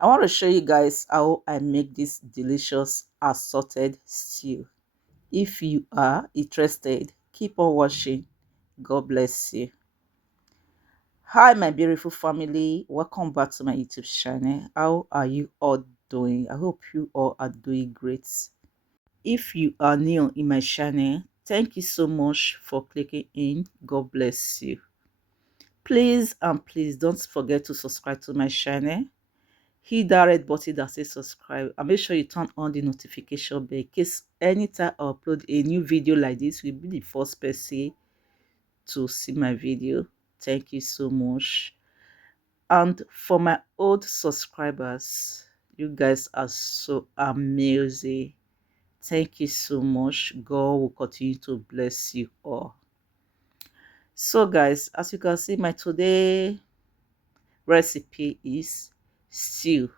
I want to show you guys how I make this delicious assorted stew. If you are interested, keep on watching. God bless you. Hi, my beautiful family. Welcome back to my YouTube channel. How are you all doing? I hope you all are doing great. If you are new in my channel, thank you so much for clicking in. God bless you. Please and please don't forget to subscribe to my channel. Hit that red button that says subscribe and make sure you turn on the notification bell in case anytime I upload a new video like this, will be the first person to see my video. Thank you so much. And for my old subscribers, you guys are so amazing. Thank you so much. God will continue to bless you all. So guys, as you can see, my today recipe is stew,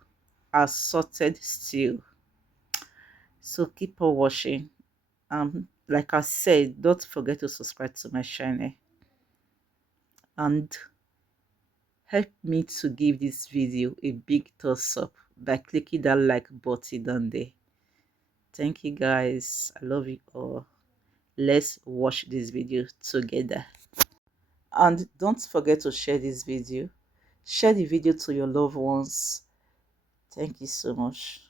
assorted stew. So keep on watching. Like I said, don't forget to subscribe to my channel and help me to give this video a big thumbs up by clicking that like button down there. Thank you guys. I love you all. Let's watch this video together. And don't forget to share this video. Share the video to your loved ones. Thank you so much.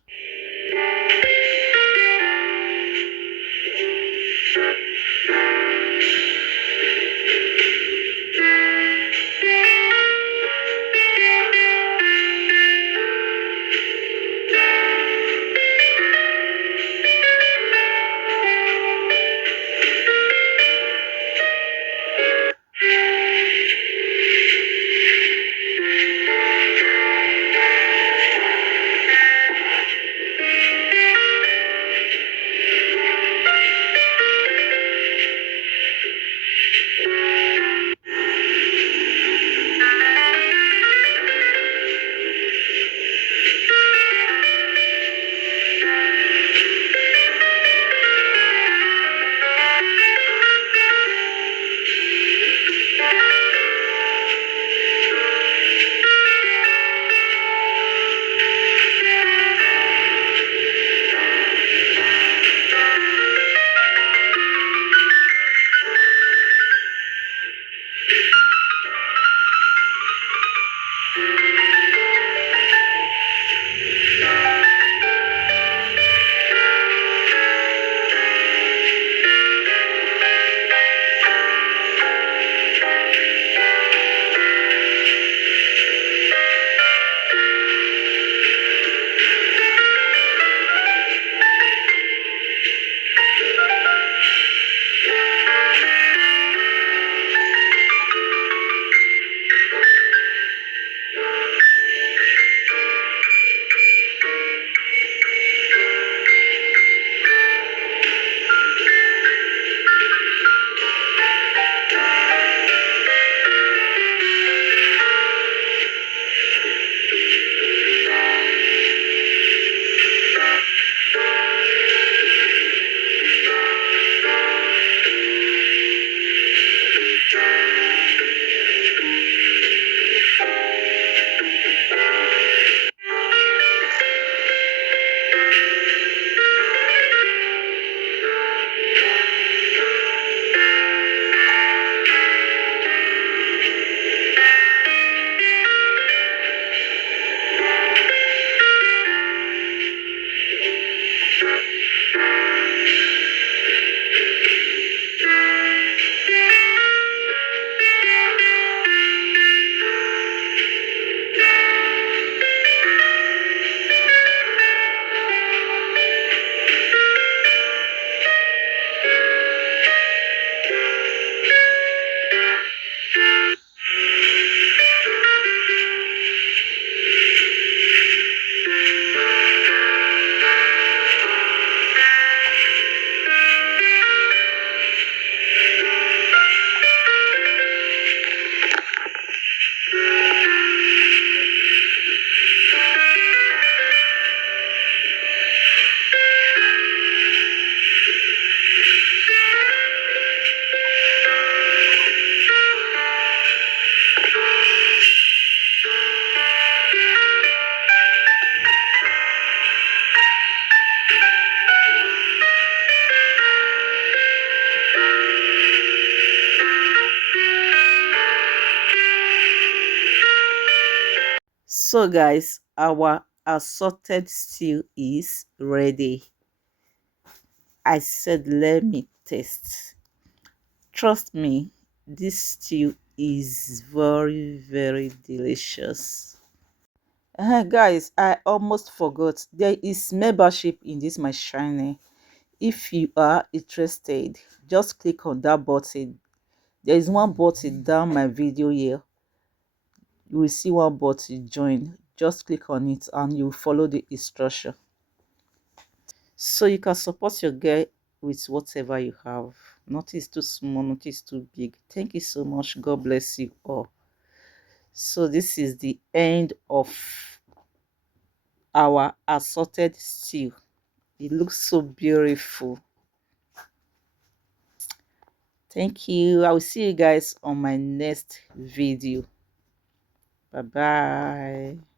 So guys, our assorted stew is ready. I said let me taste. Trust me, this stew is very delicious. Guys, I almost forgot. There is membership in this my channel. If you are interested, just click on that button. There is one button down my video here. You will see one button join. Just click on it and you follow the instruction. So you can support your girl with whatever you have. Not is too small, not is too big. Thank you so much. God bless you all. So this is the end of our assorted stew. It looks so beautiful. Thank you. I will see you guys on my next video. Bye bye.